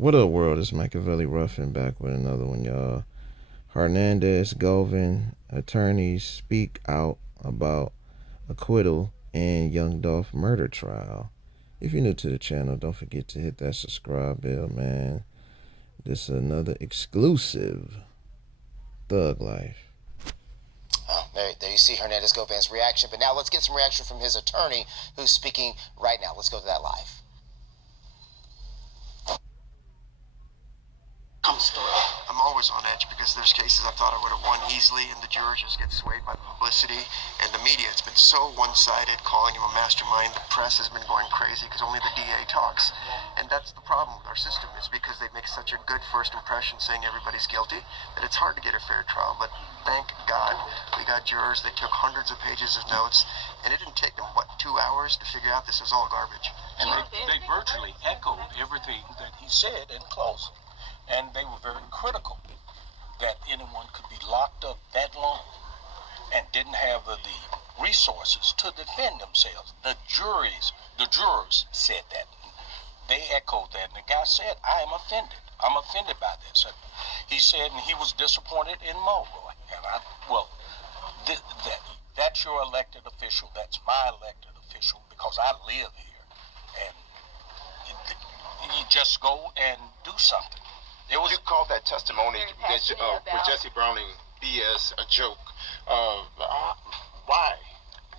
What up, world? It's Machiavelli Ruffin back with another one, y'all. Hernandez, Govan, attorneys speak out about acquittal in young Dolph murder trial. If you're new to the channel, don't forget to hit that subscribe bell, man. This is another exclusive Thug Life. Oh, there you see Hernandez Govan's reaction. But now let's get some reaction from his attorney who's speaking right now. Let's go to that live. I'm always on edge because there's cases I thought I would have won easily, and the jurors just get swayed by publicity and the media. It's been so one-sided, calling him a mastermind. The press has been going crazy because only the DA talks, and that's the problem with our system. Is because they make such a good first impression saying everybody's guilty that it's hard to get a fair trial. But thank God we got jurors. They took hundreds of pages of notes, and it didn't take them 2 hours to figure out this is all garbage. And they virtually echoed everything that he said in closing. And they were very critical that anyone could be locked up that long and didn't have the resources to defend themselves. The jurors said that. They echoed that. And the guy said, I am offended. I'm offended by this. And he said, and he was disappointed in Mulroy. And that's your elected official. That's my elected official because I live here. And you just go and do something. You called that testimony with Jesse Browning BS a joke. Why?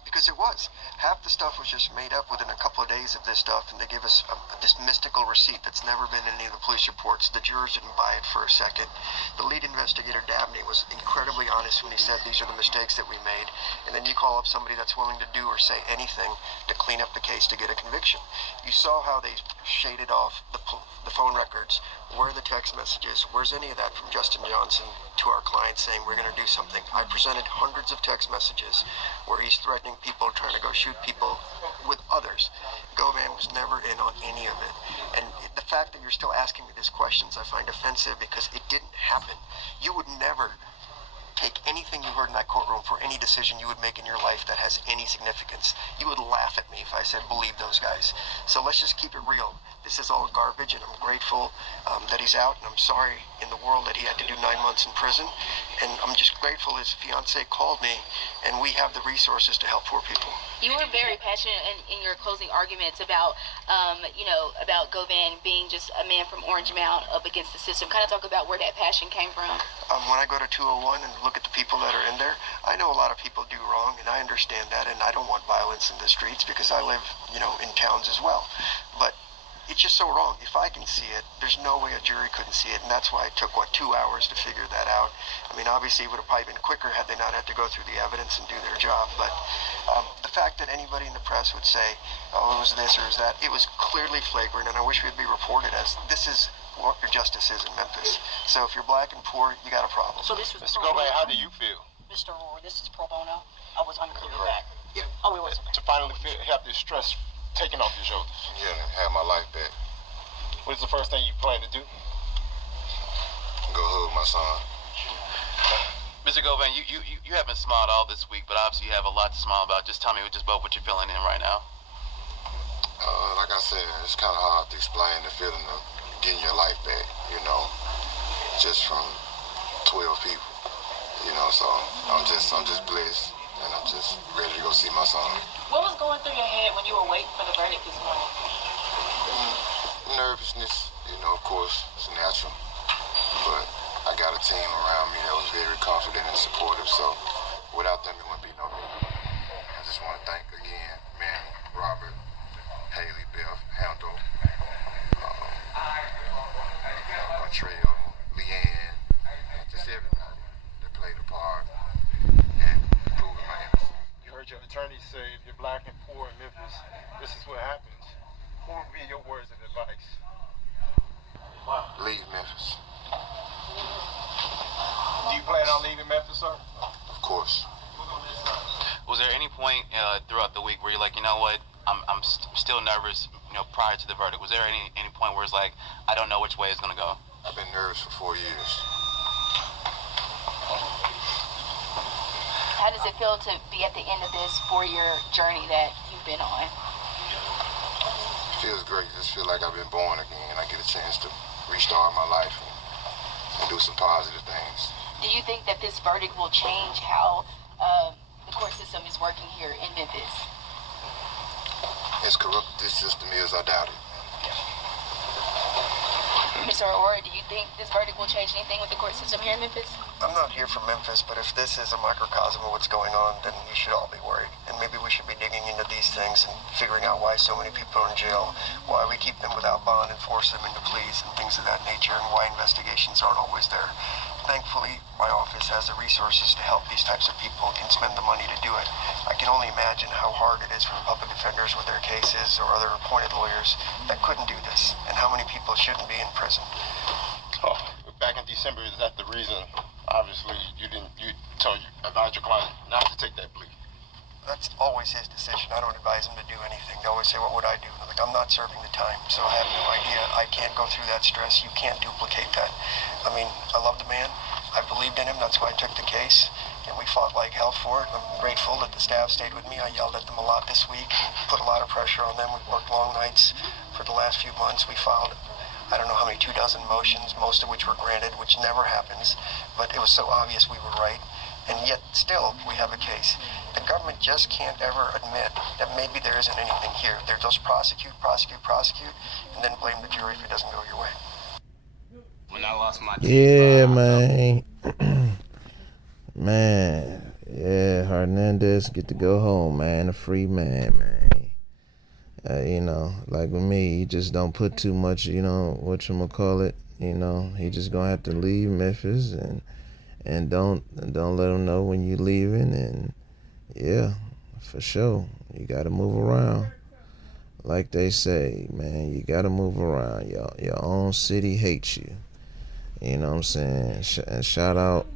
Because it was. Half the stuff was just made up within a couple of days of this stuff, and they gave us this mystical receipt that's never been in any of the police reports. The jurors didn't buy it for a second. The lead investigator, Dabney, was incredibly honest when he said these are the mistakes that we made, and then you call up somebody that's willing to do or say anything to clean up the case to get a conviction. You saw how they shaded off the phone records. Where are the text messages? Where's any of that from Justin Johnson to our client saying we're going to do something? I presented hundreds of text messages where he's threatening people, trying to go shoot people with others. Govan was never in on any of it. And the fact that you're still asking me these questions I find offensive because it didn't happen. You would never take anything you heard in that courtroom for any decision you would make in your life that has any significance. You would laugh at me if I said believe those guys. So let's just keep it real. This is all garbage, and I'm grateful that he's out, and I'm sorry in the world that he had to do 9 months in prison. And I'm just grateful his fiance called me, and we have the resources to help poor people. You were very passionate in your closing arguments about, about Govan being just a man from Orange Mound up against the system. Kind of talk about where that passion came from. When I go to 201 and look at the people that are in there, I know a lot of people do wrong, and I understand that, and I don't want violence in the streets because I live, in towns as well. But it's just so wrong. If I can see it, there's no way a jury couldn't see it, and that's why it took, 2 hours to figure that out. I mean, obviously it would have probably been quicker had they not had to go through the evidence and do their job, but the fact that anybody in the press would say, oh, it was this or it was that, it was clearly flagrant, and I wish we'd be reported as this is what your justice is in Memphis. So if you're black and poor, you got a problem. So this was Mr. Govan, how do you feel? Mr. Roy, this is pro bono. I was unclear with that. Yeah. Oh, it was. To finally have this stress taken off your shoulders. Yeah, and have my life back. What is the first thing you plan to do? Go hug my son. Mr. Govan, you haven't smiled all this week, but obviously you have a lot to smile about. Just tell me what you're feeling in right now. Like I said, it's kind of hard to explain the feeling of getting your life back, just from 12 people, so I'm just blessed, and I'm just ready to go see my son. What was going through your head when you were waiting for the verdict this morning? Nervousness, of course, it's natural, but I got a team around me that was very confident and supportive, so without them, it wouldn't be no me. I just want to thank again, man, Robert, Haley, Beth, Handel, Trail, Leanne, just everybody that played a part and proving my innocence. You heard your attorney say if you're black and poor in Memphis, this is what happens. What would be your words of advice? Leave Memphis. Do you plan on leaving Memphis, sir? Of course. Was there any point throughout the week where you're like, you know what, I'm still nervous, prior to the verdict? Was there any point where it's like, I don't know which way it's going to go? I've been nervous for 4 years. How does it feel to be at the end of this 4-year journey that you've been on? It feels great. I just feel like I've been born again. I get a chance to star in my life and do some positive things. Do you think that this verdict will change how the court system is working here in Memphis? As corrupt this system is, I doubt it. Mr. Aurora, do you think this verdict will change anything with the court system here in Memphis? I'm not here from Memphis, but if this is a microcosm of what's going on, then you should all be worried. And maybe we should be digging into these things and figuring out why so many people are in jail, why we keep them without bond and force them into pleas and things of that nature, and why investigations aren't always there. Thankfully, my office has the resources to help these types of people and can spend the money to do it. I can only imagine how hard it is for public defenders with their cases or other appointed lawyers that couldn't do this, and how many people shouldn't be in prison. Oh, back in December, is that the reason? Obviously, you advised your client not to take that plea. That's always his decision. I don't advise him to do anything. They always say, what would I do? Like, I'm not serving the time, so I have no idea. I can't go through that stress. You can't duplicate that. I mean, I love the man. I believed in him. That's why I took the case. And we fought like hell for it. I'm grateful that the staff stayed with me. I yelled at them a lot this week, put a lot of pressure on them. We worked long nights for the last few months. We filed, I don't know how many, 24 motions, most of which were granted, which never happens. But it was so obvious we were right. And yet, still, we have a case. The government just can't ever admit that maybe there isn't anything here. They're just prosecute, and then blame the jury if it doesn't go your way. When I lost my Yeah, man. Man. Yeah, Hernandez get to go home, man. A free man, man. Like with me, he just don't put too much, whatchamacallit, he just gonna have to leave Memphis and don't let him know when you leaving, and yeah, for sure, you gotta move around. Like they say, man, you gotta move around. Your own city hates you. You know what I'm saying? And shout out,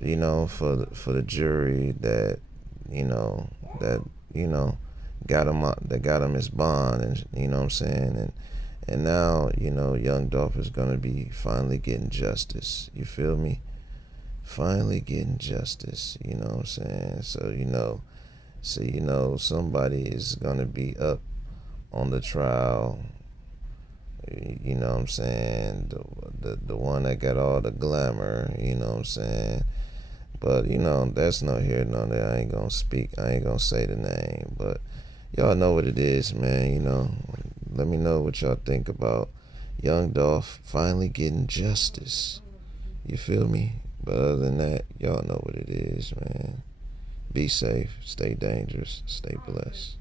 for the jury that, got him his bond, and you know what I'm saying, and now young Dolph is gonna be finally getting justice. You feel me? Finally getting justice. You know what I'm saying? So somebody is gonna be up on the trial. You know what I'm saying? The one that got all the glamour. You know what I'm saying? But that's no here, no there. I ain't gonna say the name, but y'all know what it is, man. Let me know what y'all think about young Dolph finally getting justice. You feel me? But other than that, y'all know what it is, man. Be safe, stay dangerous, stay blessed.